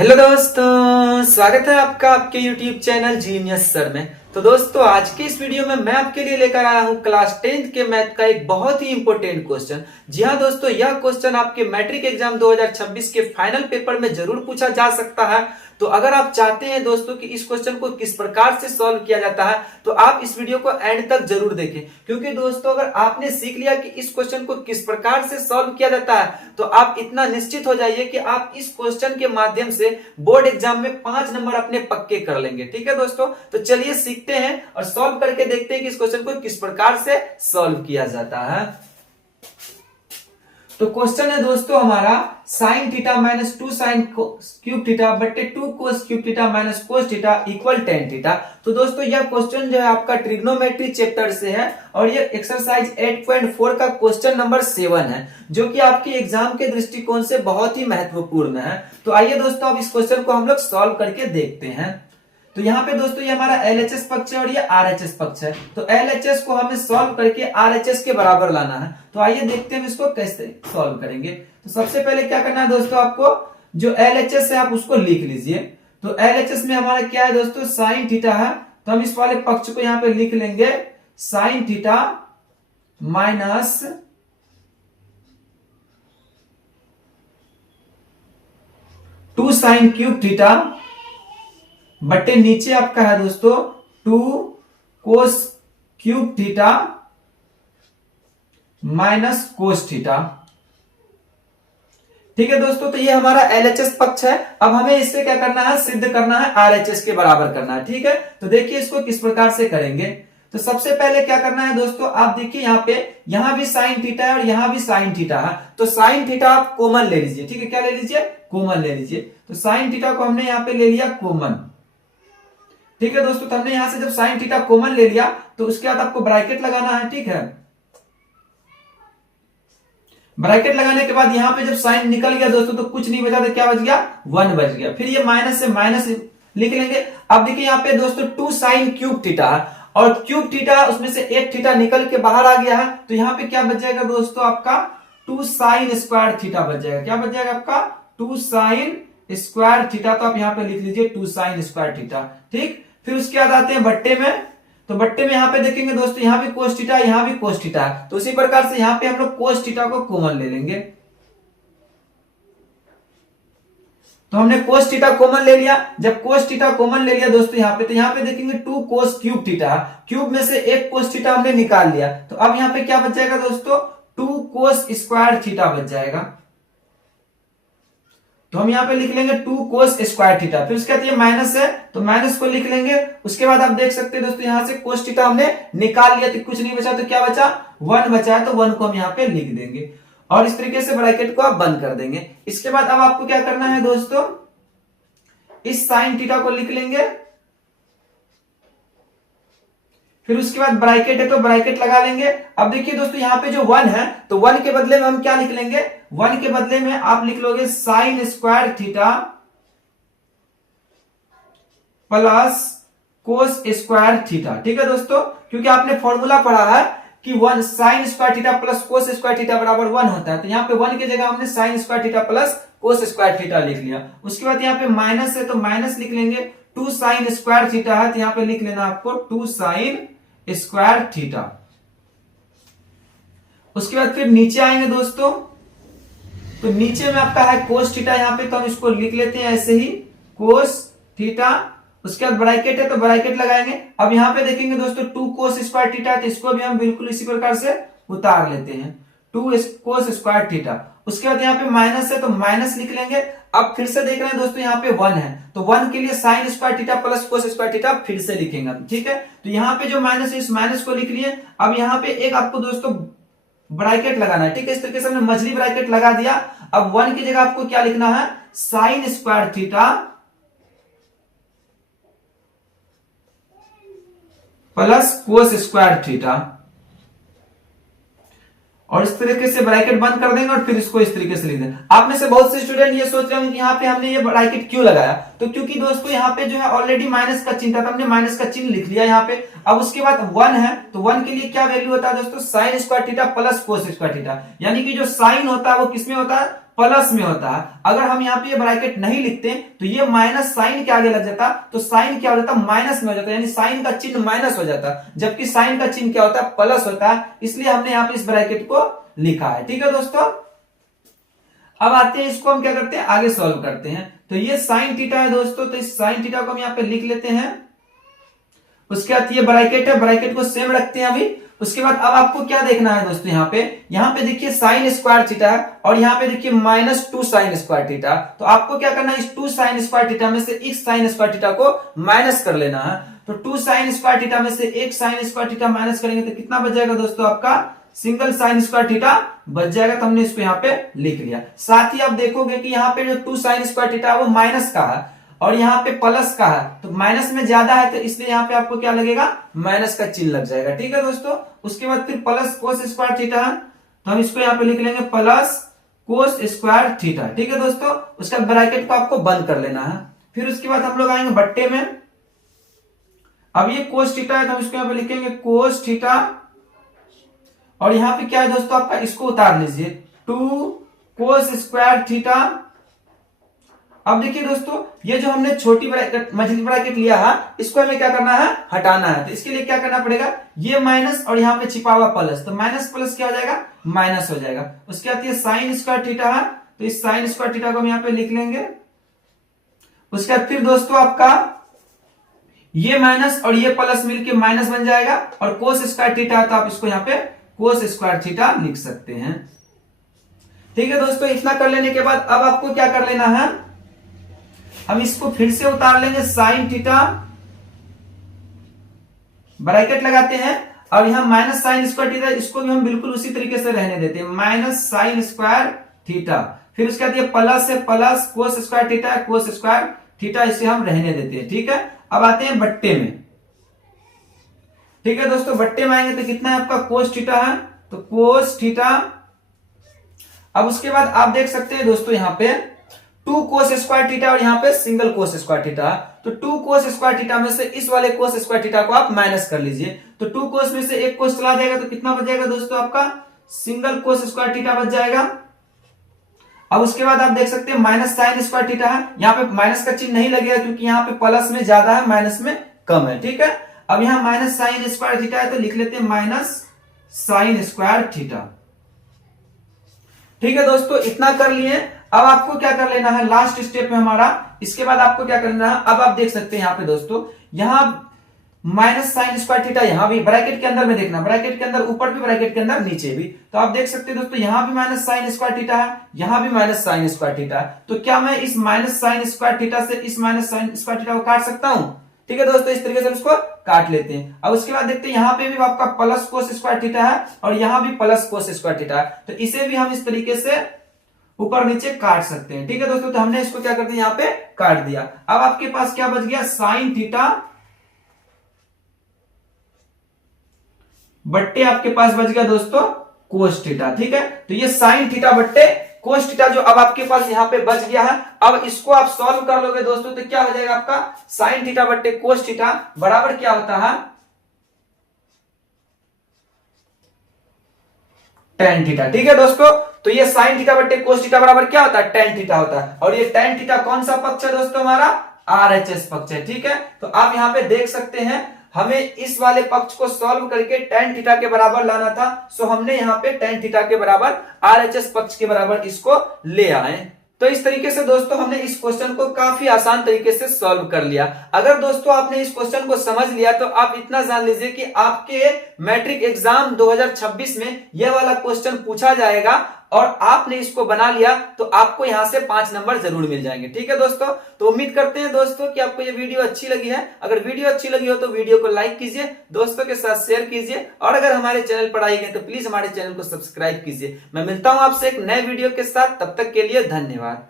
Hello दोस्तों, स्वागत है आपका आपके YouTube चैनल जीनियस सर में। तो दोस्तों, आज के इस वीडियो में मैं आपके लिए लेकर आया हूं क्लास 10th के मैथ का एक बहुत ही इंपॉर्टेंट क्वेश्चन। जी हां दोस्तों, यह क्वेश्चन आपके मैट्रिक एग्जाम 2026 के फाइनल पेपर में जरूर पूछा जा सकता है। तो अगर आप चाहते हैं दोस्तों कि इस क्वेश्चन को किस प्रकार से सॉल्व किया जाता है, तो आप इस वीडियो को एंड तक जरूर देखें, क्योंकि दोस्तों अगर आपने सीख लिया कि इस क्वेश्चन को किस प्रकार से सॉल्व किया जाता है, तो आप इतना निश्चित हो जाइए कि आप इस क्वेश्चन के माध्यम से बोर्ड एग्जाम में 5 नंबर अपने पक्के कर लेंगे। ठीक है दोस्तों, तो चलिए सीखते हैं और सॉल्व करके देखते हैं कि इस क्वेश्चन को किस प्रकार से सॉल्व किया जाता है। तो क्वेश्चन है दोस्तों हमारा sine theta minus 2 sine cube theta बटे 2 cos cube theta minus cos theta equal tan theta. तो दोस्तों यह क्वेश्चन जो है आपका ट्रिग्नोमेट्री चैप्टर से है और ये एक्सरसाइज 8.4 का क्वेश्चन नंबर 7 है, जो कि आपके एग्जाम के दृष्टिकोण से बहुत ही महत्वपूर्ण है। तो आइए दोस्तों अब इस क्वेश्चन को हम लोग सॉल्व करके देखते हैं। तो यहाँ पे दोस्तों ये हमारा LHS पक्ष है और ये RHS पक्ष है। तो LHS को हमें सॉल्व करके RHS के बराबर लाना है। तो आइए देखते हैं इसको कैसे सॉल्व करेंगे। तो सबसे पहले क्या करना है दोस्तों, आपको जो LHS है आप उसको लिख लीजिए। तो LHS में हमारा क्या है दोस्तों, साइन थीटा है। तो हम इस वाले पक्ष को यहाँ पे लिख लेंगे sine theta minus 2 sine cube theta बटे नीचे आपका है दोस्तों 2 cos cube theta minus cos theta. ठीक है दोस्तों, तो ये हमारा LHS पक्ष है। अब हमें इससे क्या करना है, सिद्ध करना है RHS के बराबर करना है। ठीक है, तो देखिए इसको किस प्रकार से करेंगे। तो सबसे पहले क्या करना है दोस्तों, आप देखिए यहां भी साइन थीटा है और यहां भी साइन थीटा है। तो साइन थीटा आप कॉमन ले लीजिए। ठीक है, क्या ले लीजिए, कॉमन ले लीजिए। तो साइन थीटा को हमने यहां पे ले लिया कॉमन। ठीक है दोस्तों, तो हमने यहां से जब साइन थीटा कॉमन ले लिया तो उसके बाद आपको ब्रैकेट लगाना है। ठीक है, ब्रैकेट लगाने के बाद यहां पे जब साइन निकल गया दोस्तों तो कुछ नहीं बचा, तो क्या बच गया, 1 बच गया। फिर ये माइनस से माइनस लिख लेंगे। अब देखिए यहाँ पे दोस्तों 2 साइन क्यूब थीटा है और क्यूब थीटा उसमें से एक थीटा निकल के बाहर आ गया है। तो यहाँ पे क्या बच जाएगा दोस्तों, आपका 2 साइन स्क्वायर थीटा बच जाएगा। क्या बच जाएगा आपका, 2 साइन स्क्वायर थीटा। तो आप यहाँ पे लिख लीजिए 2 साइन स्क्वायर थीटा। ठीक, फिर उसके बाद आते हैं बट्टे में। तो बट्टे में यहाँ पे देखेंगे दोस्तों, यहाँ भी कोस थीटा, यहाँ भी कोस थीटा है। तो उसी प्रकार से यहाँ पे हम लोग कोस थीटा को कॉमन ले लेंगे। तो हमने कोस थीटा कॉमन ले लिया। जब कोस थीटा कॉमन ले लिया दोस्तों यहाँ पे, तो यहाँ पे देखेंगे 2 कोस क्यूब थीटा, क्यूब में से एक कोस थीटा हमने निकाल लिया। तो अब यहाँ पे क्या बच जाएगा दोस्तों, 2 कोस स्क्वायर थीटा बच जाएगा। तो हम यहाँ पे लिख लेंगे 2 कोस स्क्वायर थीटा। फिर उसके बाद ये माइनस है तो माइनस को लिख लेंगे। उसके बाद आप देख सकते हैं दोस्तों यहाँ से कोस थीटा हमने निकाल लिया, तो कुछ नहीं बचा। तो क्या बचा, 1 बचा है। तो 1 को हम यहाँ पे लिख देंगे और इस तरीके से ब्रैकेट को आप बंद कर देंगे। इसके बाद अब आपको क्या करना है दोस्तों, इस साइन थीटा को लिख लेंगे। फिर उसके बाद ब्रैकेट है तो ब्रैकेट लगा लेंगे। अब देखिए दोस्तों यहाँ पे जो 1 है तो 1 के बदले में हम क्या लिख लेंगे, 1 के बदले में आप लिख लोगे sine square theta plus cos square theta. ठीक है दोस्तों, क्योंकि आपने फॉर्मूला पढ़ा है कि 1 sine square theta plus cos square theta बराबर 1 होता है। तो यहाँ पे 1 की जगह हमने sine square theta plus cos square theta लिख लिया। उसके बाद यहाँ पे माइनस है तो माइनस लिख लेंगे। 2 साइन स्क्वायर थीटा है तो यहाँ पे लिख लेना आपको 2 साइन स्क्वायर थीटा। उसके बाद फिर नीचे आएंगे दोस्तों, तो नीचे में आपका है कोस थीटा यहाँ पे, तो हम इसको लिख लेते हैं ऐसे ही कोस थीटा। उसके बाद ब्रैकेट है तो ब्रैकेट लगाएंगे। अब यहाँ पे देखेंगे दोस्तों 2 कोस स्क्वायर थीटा, तो इसको भी हम बिल्कुल इसी प्रकार से उतार लेते हैं, 2 कोस स्क्वायर थीटा। उसके बाद यहाँ पे माइनस है तो माइनस लिख लेंगे। अब फिर से देख रहे हैं दोस्तों यहाँ पे 1 है तो 1 के लिए sine square theta plus cos square theta फिर से लिखेंगे। ठीक है, तो यहाँ पे जो माइनस है इस माइनस को लिख लिए। अब यहाँ पे एक आपको दोस्तों ब्रैकेट लगाना है। ठीक है, इस तरीके से हमने मछली ब्रैकेट लगा दिया। अब 1 की जगह आपको क्या लिखना है, sine square theta plus cos square theta और इस तरीके से ब्रैकेट बंद कर देंगे और फिर इसको इस तरीके से लिख देंगे। आप में से बहुत से स्टूडेंट ये सोच रहे होंगे कि यहाँ पे हमने ये ब्रैकेट क्यों लगाया। तो क्योंकि दोस्तों यहाँ पे जो है ऑलरेडी माइनस का चिन्ह था, तो हमने माइनस का चिन्ह लिख लिया यहाँ पे। अब उसके बाद 1 है तो 1 के लिए क्या वैल्यू होता है दोस्तों, sine square theta plus cos square theta. यानी कि जो साइन होता है वो किसमें होता है, प्लस में होता है। अगर हम यहाँ पे ये ब्रैकेट नहीं लिखते तो ये माइनस साइन के आगे लग जाता, तो साइन क्या हो जाता, माइनस में हो जाता, यानी साइन का चिन्ह माइनस हो जाता, जबकि साइन का चिन्ह क्या होता है, प्लस होता है। इसलिए हमने यहाँ पे इस ब्रैकेट को लिखा है। ठीक है दोस्तों, अब आते हैं इसको हम क्या करते हैं, आगे सॉल्व करते हैं। तो ये साइन थीटा है दोस्तों, तो इस साइन थीटा को हम यहाँ पे लिख लेते हैं। उसके बाद ये ब्रैकेट है, ब्रैकेट को सेम रखते हैं अभी। उसके बाद अब आपको क्या देखना है दोस्तों, यहाँ पे देखिए साइन स्क्वायर थीटा है और यहाँ पे देखिए -2 साइन स्क्वायर थीटा। तो आपको क्या करना है, इस 2 साइन स्क्वायर थीटा में से एक साइन स्क्वायर थीटा को माइनस कर लेना है। तो 2 साइन स्क्वायर थीटा में से एक साइन स्क्वायर थीटा माइनस करेंगे तो कितना बच जाएगा दोस्तों, आपका सिंगल साइन स्क्वायर थीटा बच जाएगा। तो हमने इसको यहाँ पे लिख लिया। साथ ही आप देखोगे कि यहाँ पे जो 2 साइन स्क्वायर थीटा वो माइनस का है और यहाँ पे प्लस का है, तो माइनस में ज्यादा है तो इसलिए यहाँ पे आपको क्या लगेगा, माइनस का चिन्ह लग जाएगा। ठीक है दोस्तों, उसके बाद फिर प्लस कोस स्क्वायर थीटा है, तो हम इसको यहाँ पे लिख लेंगे प्लस कोस स्क्वायर थीटा। ठीक है दोस्तों, उसका ब्रैकेट को आपको बंद कर लेना है। फिर उसके बाद हम लोग आएंगे बट्टे में। अब ये कोस थीटा है तो हम इसको यहाँ पे लिखेंगे कोस थीटा, और यहाँ पे क्या है दोस्तों आपका, इसको उतार लीजिए 2 कोस स्क्वायर थीटा। अब देखिए दोस्तों, ये जो हमने छोटी ब्रैकेट मझली ब्रैकेट लिया है, इसको हमें क्या करना है, हटाना है। तो इसके लिए क्या करना पड़ेगा, ये माइनस और यहाँ पे छिपा हुआ प्लस, तो माइनस प्लस क्या हो जाएगा, माइनस हो जाएगा। उसके बाद ये साइन स्क्वायर थीटा है, तो इस साइन स्क्वायर थीटा को हम यहाँ पे लिख लेंगे। उसके बाद फिर दोस्तों आपका ये माइनस और ये प्लस मिलके माइनस बन जाएगा, और कोस स्क्वायर थीटा है तो आप इसको यहाँ पे कोस स्क्वायर थीटा लिख सकते हैं। ठीक है दोस्तों, इतना कर लेने के बाद अब आपको क्या कर लेना है, हम इसको फिर से उतार लेंगे साइन थीटा, ब्रैकेट लगाते हैं और यहां माइनस साइन स्क्वायर थीटा, इसको भी हम बिल्कुल उसी तरीके से रहने देते हैं, माइनस साइन स्क्वायर थीटा। फिर उसके बाद ये प्लस है, plus cos square theta, cos square theta, इसे हम रहने देते हैं। ठीक है, अब आते हैं बट्टे में। ठीक है दोस्तों, बट्टे में आएंगे तो कितना है आपका, कोस थीटा है, तो कोस थीटा। अब उसके बाद आप देख सकते हैं दोस्तों यहाँ पे 2 कोस स्क्वायर थीटा और यहाँ पे सिंगल कोस स्क्वायर थीटा। तो 2 कोस स्क्वायर थीटा में से इस वाले कोस स्क्वायर थीटा को आप माइनस कर लीजिए। तो 2 कोस में से एक कोस चला जाएगा तो कितना बच जाएगा दोस्तों, आपका सिंगल कोस स्क्वायर थीटा बच जाएगा। अब उसके बाद आप देख सकते हैं माइनस साइन स्क्वायर थीटा है, यहाँ पे माइनस का चिन्ह नहीं लगेगा क्योंकि यहाँ पे प्लस में ज्यादा है, माइनस में कम है। ठीक है, अब यहाँ माइनस साइन स्क्वायर थीटा है तो लिख लेते हैं माइनस साइन स्क्वायर थीटा। ठीक है दोस्तों, इतना कर लिए। अब आपको क्या कर लेना है, लास्ट स्टेप में हमारा, इसके बाद आपको क्या करना है, अब आप देख सकते हैं यहाँ पे दोस्तों, यहाँ माइनस साइन स्क्वायर थीटा, यहाँ भी ब्रैकेट के अंदर में देखना, ब्रैकेट के अंदर ऊपर भी, ब्रैकेट के अंदर नीचे भी। तो आप देख सकते हैं दोस्तों, यहाँ भी माइनस साइन स्क्वायर थीटा है, यहाँ भी माइनस साइन स्क्वायर थीटा है। तो क्या मैं इस माइनस साइन स्क्वायर थीटा से इस माइनस साइन स्क्वायर थीटा को काट सकता हूं? ठीक है दोस्तों, इस तरीके से हम इसको काट लेते हैं। अब उसके बाद देखते हैं यहाँ पे भी आपका प्लस कोस स्क्वायर थीटा है और यहाँ भी प्लस कोस स्क्वायर थीटा है, तो इसे भी हम इस तरीके से ऊपर नीचे काट सकते हैं। ठीक है दोस्तों, तो हमने इसको क्या कर दिया, यहाँ पे काट दिया। अब आपके पास क्या बच गया, साइन थीटा बट्टे आपके पास बच गया दोस्तों कोस थीटा। ठीक है, तो ये साइन थीटा बट्टे कोस थीटा जो अब आपके पास यहाँ पे बच गया है। अब इसको आप सॉल्व कर लोगे दोस्तों तो क्या हो जाएगा आपका, साइन थीटा बट्टे कोस थीटा बराबर क्या होता है, टेन थीटा। ठीक है दोस्तों, तो ये साइन थीटा बट्टे कोस थीटा बराबर क्या होता है, टेन थीटा होता है। और ये टेन थीटा कौन सा पक्ष है दोस्तों, हमारा आरएचएस पक्ष है। ठीक है, तो आप यहाँ पे देख सकते हैं हमें इस वाले पक्ष को सॉल्व करके टेन थीटा के बराबर लाना था, सो हमने यहाँ पे टेन थीटा के बराबर आरएचएस पक्ष के बराबर इसको ले आए। तो इस तरीके से दोस्तों हमने इस क्वेश्चन को काफी आसान तरीके से सॉल्व कर लिया। अगर दोस्तों आपने इस क्वेश्चन को समझ लिया तो आप इतना जान लीजिए कि आपके मैट्रिक एग्जाम 2026 में यह वाला क्वेश्चन पूछा जाएगा और आपने इसको बना लिया तो आपको यहां से 5 नंबर जरूर मिल जाएंगे। ठीक है दोस्तों, तो उम्मीद करते हैं दोस्तों कि आपको ये वीडियो अच्छी लगी है। अगर वीडियो अच्छी लगी हो तो वीडियो को लाइक कीजिए, दोस्तों के साथ शेयर कीजिए, और अगर हमारे चैनल पर आए गए तो प्लीज हमारे चैनल को सब्सक्राइब कीजिए। मैं मिलता हूं आपसे एक नए वीडियो के साथ, तब तक के लिए धन्यवाद।